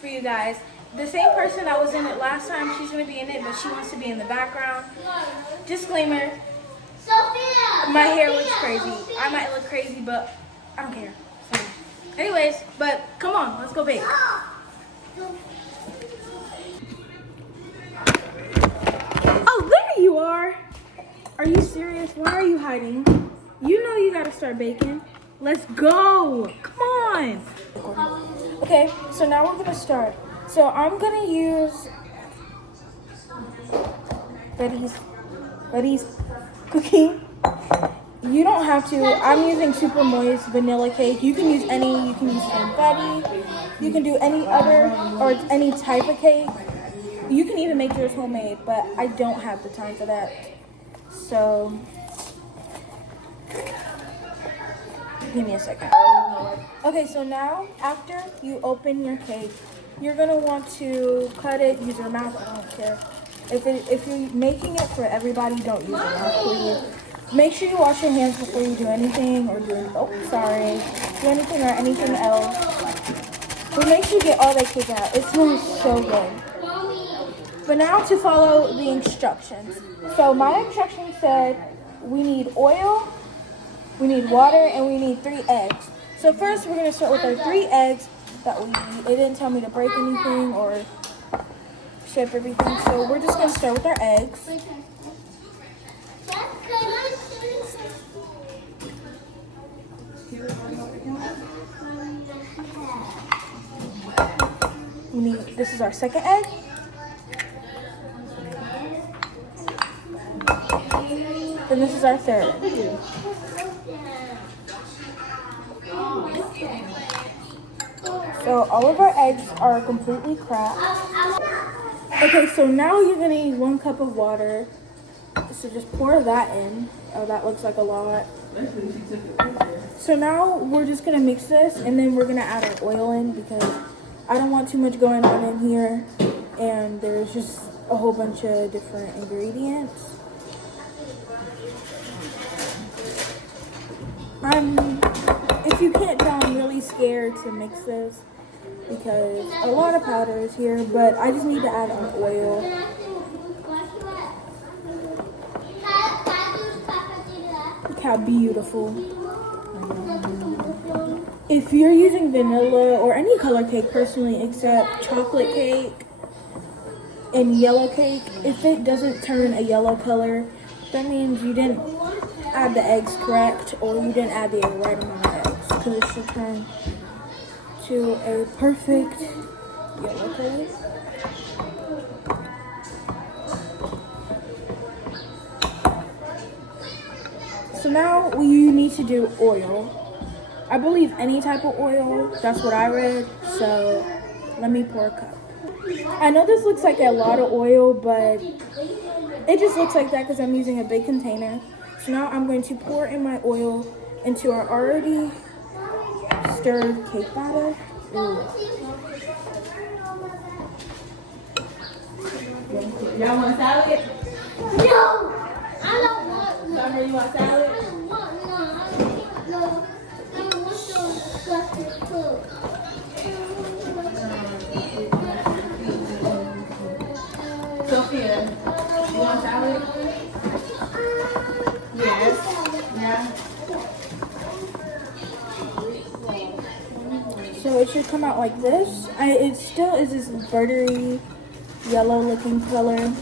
for you guys. The same person that was in it last time, she's going to be in it, but she wants to be in the background. Disclaimer, my hair looks crazy. I might look crazy, but I don't care. So, anyways, but come on, let's go bake. Oh, there you are. Are you serious? Why are you hiding? You know you gotta start baking. Let's go. Come on. Okay, so now we're gonna start. So I'm gonna use Betty's cooking. You don't have to. I'm using super moist vanilla cake. You can use any. You can use confetti. You can do any other or any type of cake. You can even make yours homemade, but I don't have the time for that. So, give me a second. Okay, so now after you open your cake, you're gonna want to cut it, use your mouth, I don't care. If you're making it for everybody, don't use your mouth, please. Make sure you wash your hands before you do anything or do anything or anything else. But make sure you get all that cake out. It smells so good. But now to follow the instructions. So my instructions said we need oil, we need water, and we need 3 eggs. So first we're gonna start with our 3 eggs that we need. It didn't tell me to break anything or shape everything. So we're just gonna start with our eggs. This is our second egg. Then this is our third. So all of our eggs are completely cracked. Okay, so now you're gonna need 1 cup of water. So just pour that in. Oh, that looks like a lot. So now we're just gonna mix this and then we're gonna add our oil in because I don't want too much going on in here and there's just a whole bunch of different ingredients. If you can't tell, I'm really scared to mix this because a lot of powder is here, but I just need to add on oil. Look how beautiful. If you're using vanilla or any color cake personally except chocolate cake and yellow cake, if it doesn't turn a yellow color, that means you didn't add the eggs correct or you didn't add the right amount of eggs because it should turn to a perfect yellow color. So now you need to do oil. I believe any type of oil, that's what I read, so let me pour a cup. I know this looks like a lot of oil, but it just looks like that because I'm using a big container. So now I'm going to pour in my oil into our already stirred cake batter. Ooh. Y'all want salad? No! I don't want no. Summer, you want salad? I don't want no. I don't want no disgusting food. Sophia, you want salad? Yes. Yeah. So it should come out like this. It still is this buttery yellow looking color,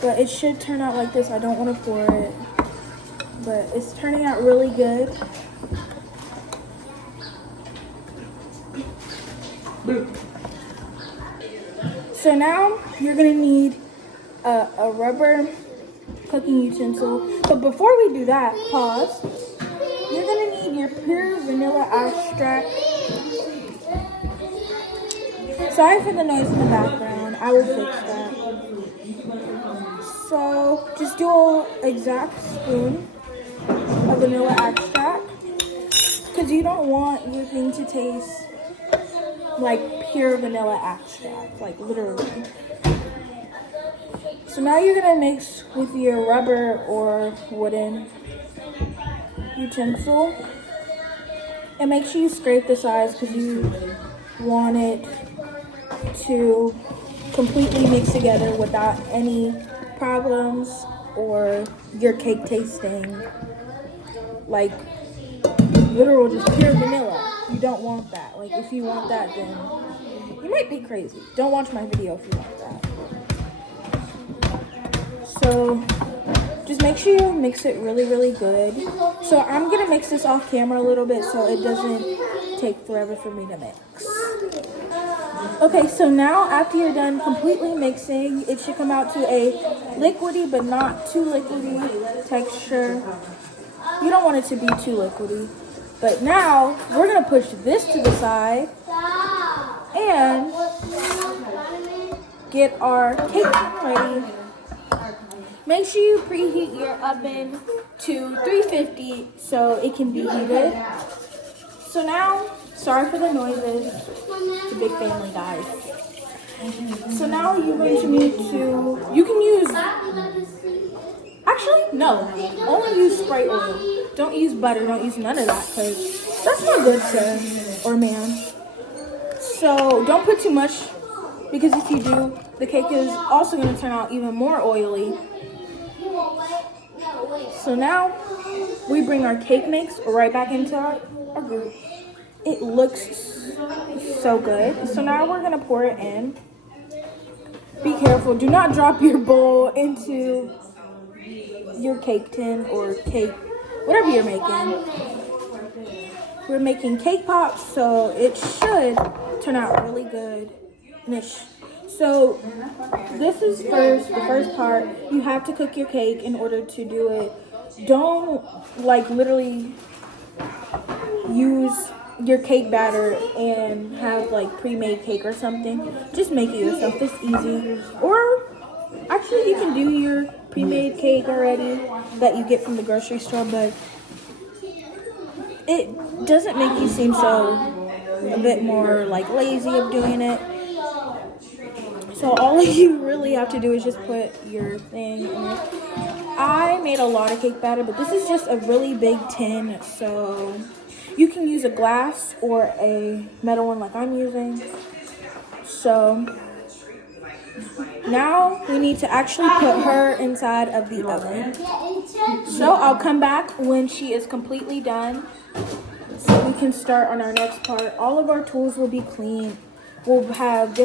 but it should turn out like this. I don't want to pour it, but it's turning out really good. So now you're gonna need a rubber cooking utensil. But before we do that, pause. You're gonna need your pure vanilla extract. Sorry for the noise in the background. I will fix that. So just do an exact spoon of vanilla extract because you don't want your thing to taste like pure vanilla extract, like literally. So now you're gonna mix with your rubber or wooden utensil and make sure you scrape the sides because want it to completely mix together without any problems or your cake tasting like literal just pure vanilla. You don't want that. Like if you want that, then you might be crazy. Don't watch my video if you want that. So just make sure you mix it really, really good. So I'm gonna mix this off camera a little bit so it doesn't take forever for me to mix. Okay, so now after you're done completely mixing, it should come out to a liquidy but not too liquidy texture. You don't want it to be too liquidy. But now we're gonna push this to the side and get our cake ready. Make sure you preheat your oven to 350 so it can be heated. So now, sorry for the noises. It's a big family, guys. So now you're going to need to, you can use, actually, no, only use spray oil. Don't use butter, don't use none of that because that's not good, sir or ma'am. So don't put too much because if you do, the cake is also going to turn out even more oily. So now we bring our cake mix right back into our group. It looks so good. So now we're gonna pour it in. Be careful, do not drop your bowl into your cake tin or cake, whatever you're making. We're making cake pops, so it should turn out really good. So this is the first part. You have to cook your cake in order to do it. Don't like literally use your cake batter and have like pre-made cake or something. Just make it yourself. It's easy. Or actually you can do your pre-made cake already that you get from the grocery store, but it doesn't make you seem so a bit more like lazy of doing it. So all you really have to do is just put your thing in it. I made a lot of cake batter, but this is just a really big tin, so you can use a glass or a metal one like I'm using. So now we need to actually put her inside of the oven. So I'll come back when she is completely done so we can start on our next part. All of our tools will be clean. We won't have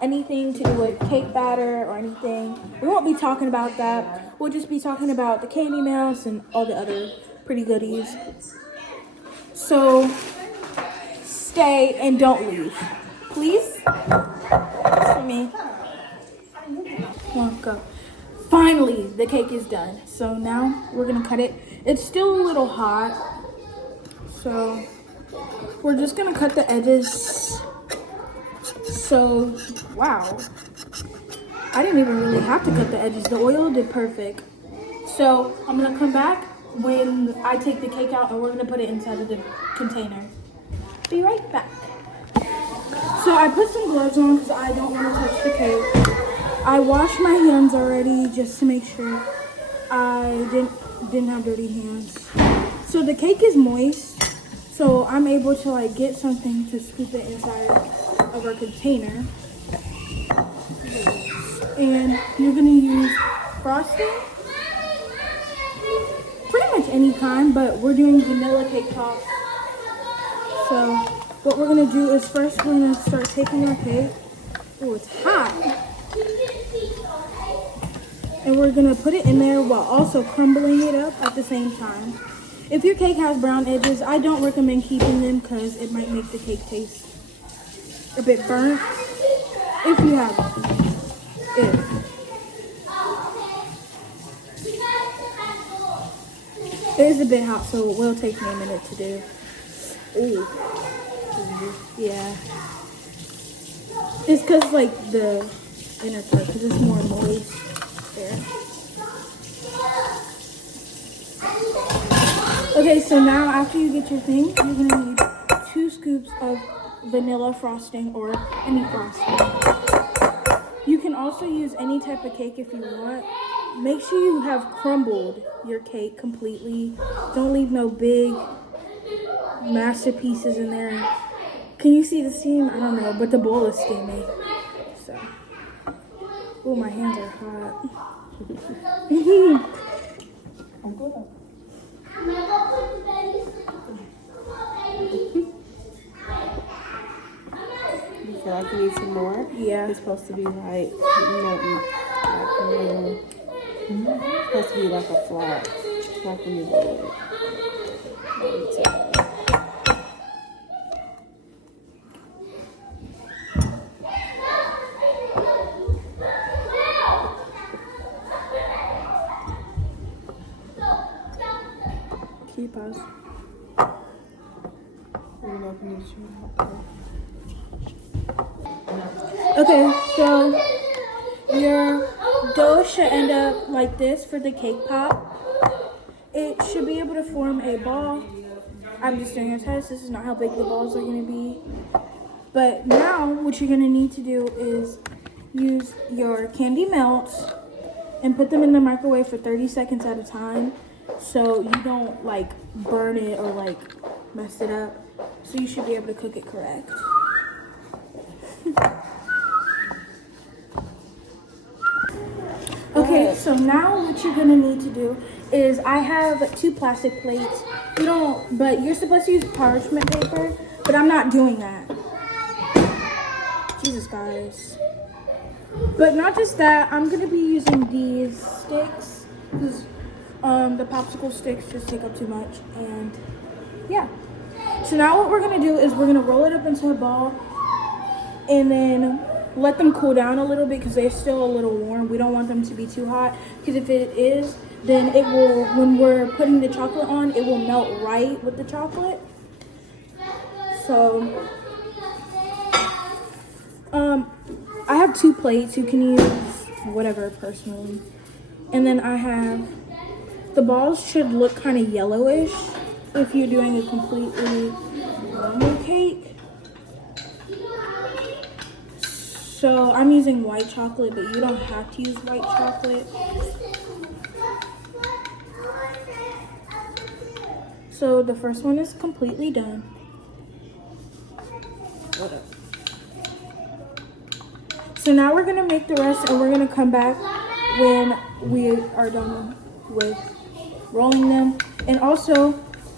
anything to do with cake batter or anything. We won't be talking about that. We'll just be talking about the candy mouse and all the other pretty goodies. So stay and don't leave. Please? For me. Come on, go. Finally, the cake is done. So now we're gonna cut it. It's still a little hot. So we're just gonna cut the edges. So, wow. I didn't even really have to cut the edges. The oil did perfect. So I'm gonna come back when I take the cake out and we're gonna put it inside of the container. Be right back. So I put some gloves on because I don't want to touch the cake. I washed my hands already just to make sure I didn't have dirty hands. So the cake is moist, so I'm able to like get something to scoop it inside of our container. And you're gonna use frosting, pretty much any kind, but we're doing vanilla cake tops. So what we're gonna do is first we're gonna start taking our cake. Oh, it's hot. And we're gonna put it in there while also crumbling it up at the same time. If your cake has brown edges, I don't recommend keeping them because it might make the cake taste a bit burnt. If you have it. It is a bit hot, so it will take me a minute to do. Ooh. Yeah. It's because like the inner part, because it's more moist there. Okay, so now after you get your thing, you're gonna need 2 scoops of vanilla frosting or any frosting. You can also use any type of cake if you want. Make sure you have crumbled your cake completely. Don't leave no big massive pieces in there Can you see the steam? I don't know, but the bowl is steamy. So, oh, my hands are hot. I'm good. I'm gonna go put the baby sleep. Come on, baby. You feel like you need some more? Yeah. It's supposed to be like, it's supposed to be like a flat, like when you roll it. Can you pause? I don't know if you need to Okay, so your dough should end up like this for the cake pop. It should be able to form a ball. I'm just doing a test. This is not how big the balls are going to be. But now what you're going to need to do is use your candy melts and put them in the microwave for 30 seconds at a time so you don't like burn it or like mess it up. So you should be able to cook it correct. Okay, so now what you're gonna need to do is I have 2 plastic plates. But you're supposed to use parchment paper, but I'm not doing that. Jesus, guys. But not just that, I'm gonna be using these sticks because the popsicle sticks just take up too much, and yeah. So now what we're gonna do is we're gonna roll it up into a ball and then let them cool down a little bit because they're still a little warm. We don't want them to be too hot because if it is, then it will, when we're putting the chocolate on, it will melt right with the chocolate. So, I have 2 plates. You can use whatever personally. And then I have, the balls should look kind of yellowish if you're doing a completely normal cake. So I'm using white chocolate, but you don't have to use white chocolate. So the first one is completely done. Hold up. So now we're gonna make the rest and we're gonna come back when we are done with rolling them. And also,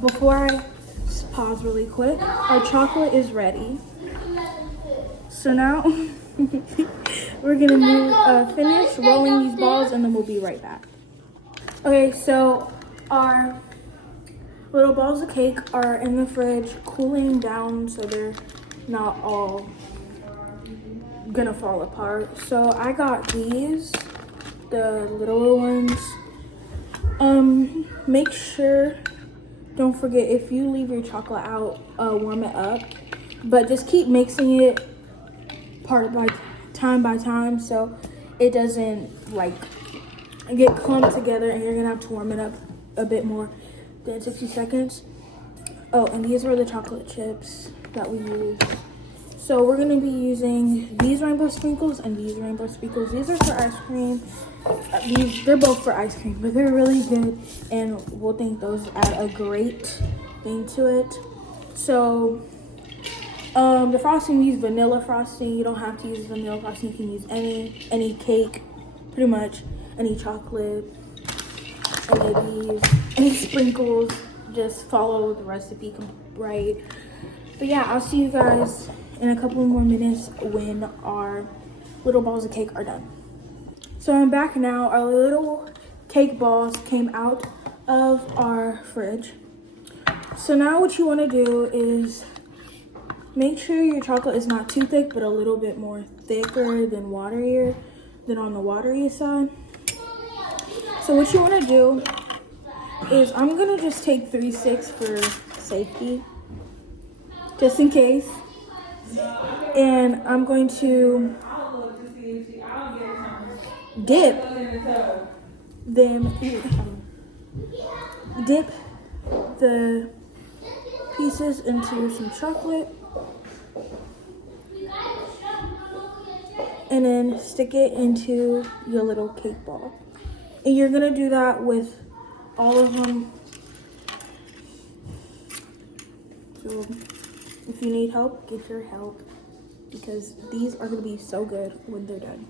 before I just pause really quick, our chocolate is ready. So now we're gonna finish rolling these balls and then we'll be right back. Okay, so our little balls of cake are in the fridge cooling down so they're not all gonna fall apart. So I got these, the littler ones. Make sure, don't forget, if you leave your chocolate out, warm it up, but just keep mixing it by time so it doesn't like get clumped together and you're gonna have to warm it up a bit more than 60 seconds. Oh, and these were the chocolate chips that we used. So we're gonna be using these rainbow sprinkles and these rainbow sprinkles. These are for ice cream. They're both for ice cream, but they're really good, and we'll think those add a great thing to it. So the frosting, we use vanilla frosting. You don't have to use vanilla frosting. You can use any cake, pretty much, any chocolate, any of these, any sprinkles. Just follow the recipe right. But yeah, I'll see you guys in a couple more minutes when our little balls of cake are done. So I'm back now. Our little cake balls came out of our fridge. So now what you want to do is make sure your chocolate is not too thick, but a little bit more thicker than waterier, than on the watery side. So what you want to do is, I'm gonna just take 3 sticks for safety, just in case. And I'm going to dip the pieces into some chocolate and then stick it into your little cake ball. And you're gonna do that with all of them. So If you need help, get your help because these are gonna be so good when they're done.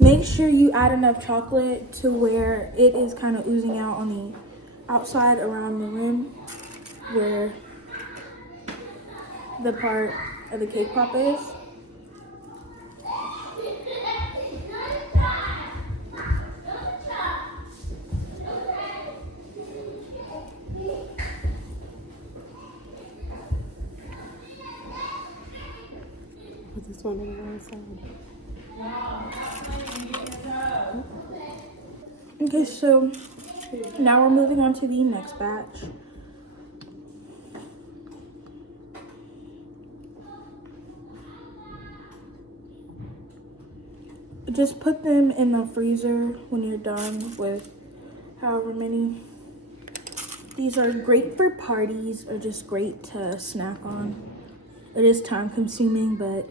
Make sure you add enough chocolate to where it is kind of oozing out on the outside around the rim where the part of the cake pop is. Put this one on the wrong side. Okay, so now we're moving on to the next batch. Just put them in the freezer when you're done with however many. These are great for parties or just great to snack on. It is time consuming, but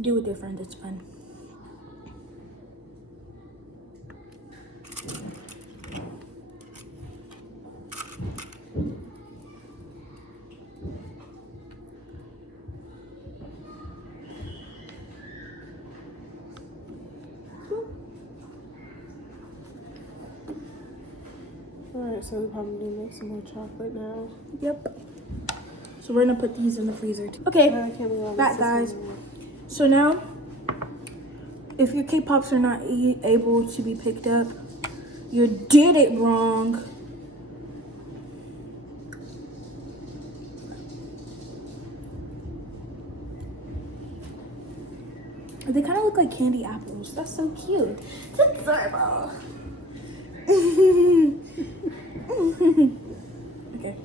do with your friends, it's fun. Alright, so we probably make some more chocolate now. Yep. So we're gonna put these in the freezer too. Okay, I can't believe all that this is guys. in there. So now, if your K-pops are not able to be picked up, you did it wrong. They kind of look like candy apples. That's so cute. It's adorable. Okay.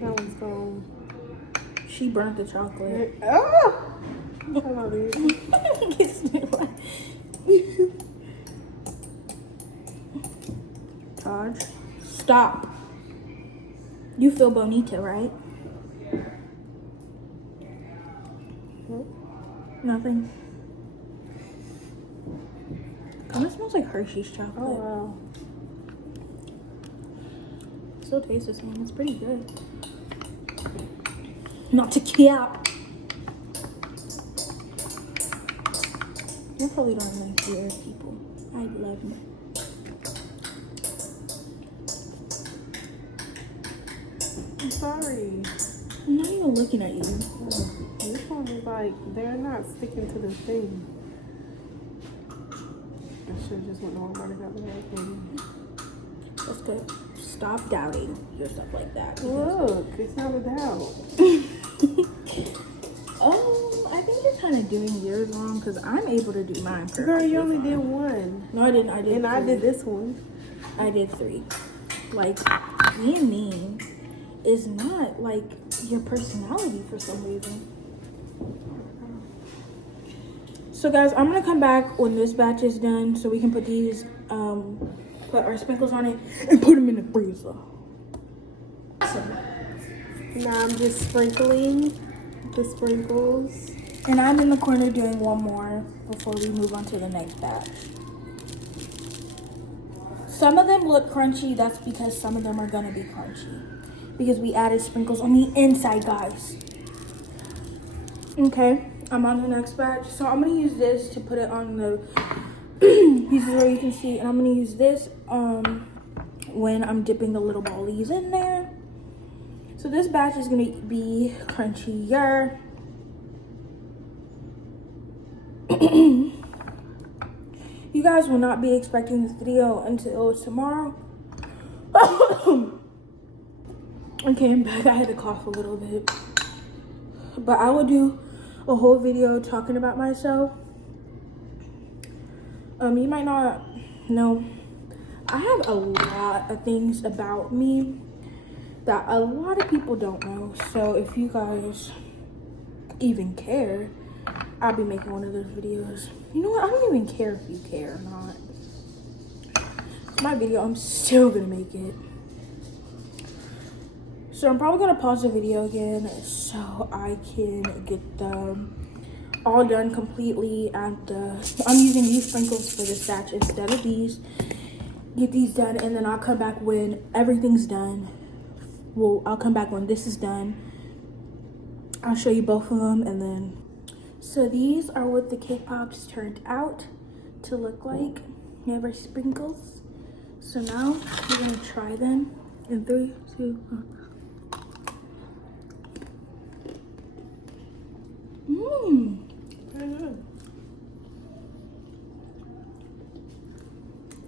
That one's gone. She burnt the chocolate. Oh! Hello, dude. Taj, stop. You feel bonita, right? Nothing. Kind of smells like Hershey's chocolate. Oh, wow. Still tastes the same. It's pretty good. Not to cap. You probably don't like weird people. I love them. I'm sorry. I'm not even looking at you. This one is like, they're not sticking to the thing. I should have just went over and got the right thing. That's good. Stop doubting yourself like that. Look, it's not a doubt. I think you're kind of doing yours wrong because I'm able to do mine perfectly. Girl, you only fine. did one. No, I didn't. I did. And I three. did this one. I did 3. Like, being mean is not like your personality for some reason. So guys, I'm gonna come back when this batch is done so we can put these, put our sprinkles on it and put them in the freezer. Now I'm just sprinkling the sprinkles. And I'm in the corner doing one more before we move on to the next batch. Some of them look crunchy. That's because some of them are gonna be crunchy. Because we added sprinkles on the inside, guys. Okay, I'm on the next batch. So I'm gonna use this to put it on the pieces where you can see. And I'm gonna use this when I'm dipping the little ballies in there. So this batch is gonna be crunchier. You guys will not be expecting this video until tomorrow. Okay, I'm back. I had to cough a little bit. But I will do a whole video talking about myself. You might not know. I have a lot of things about me that a lot of people don't know. So if you guys even care, I'll be making one of those videos. You know what? I don't even care if you care or not. It's my video. I'm still gonna make it. So I'm probably gonna pause the video again so I can get them all done completely. And I'm using these sprinkles for this batch instead of these. get these done, and then I'll come back when everything's done. Well, I'll come back when this is done. I'll show you both of them, and then. So these are what the cake pops turned out to look like. You have our sprinkles. So now we're gonna try them in 3, 2, 1. Very good.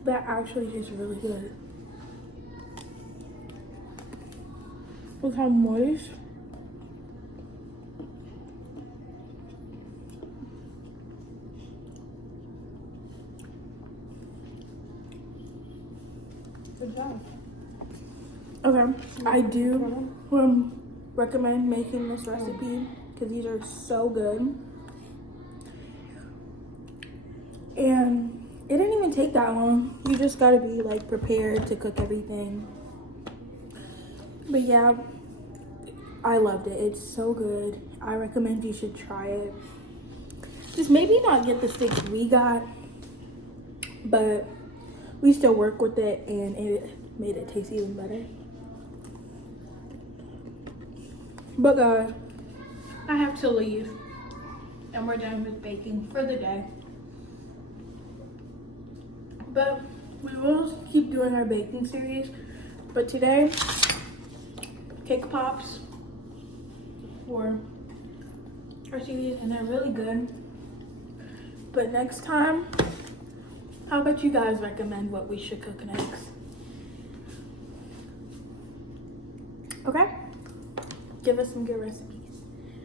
That actually tastes really good. Look how moist. Good job. Okay, I do recommend making this recipe because these are so good. And it didn't even take that long. You just gotta be like prepared to cook everything. But yeah, I loved it. It's so good. I recommend you should try it. Just maybe not get the sticks we got, but we still work with it and it made it taste even better. But guys, I have to leave and we're done with baking for the day. But we will keep doing our baking series. But today, cake pops for our series, and they're really good. But next time, how about you guys recommend what we should cook next? Okay? Give us some good recipes,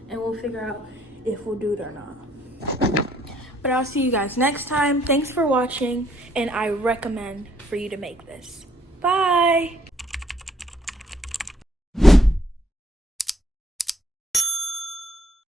and we'll figure out if we'll do it or not. But I'll see you guys next time. Thanks for watching, and I recommend for you to make this. Bye!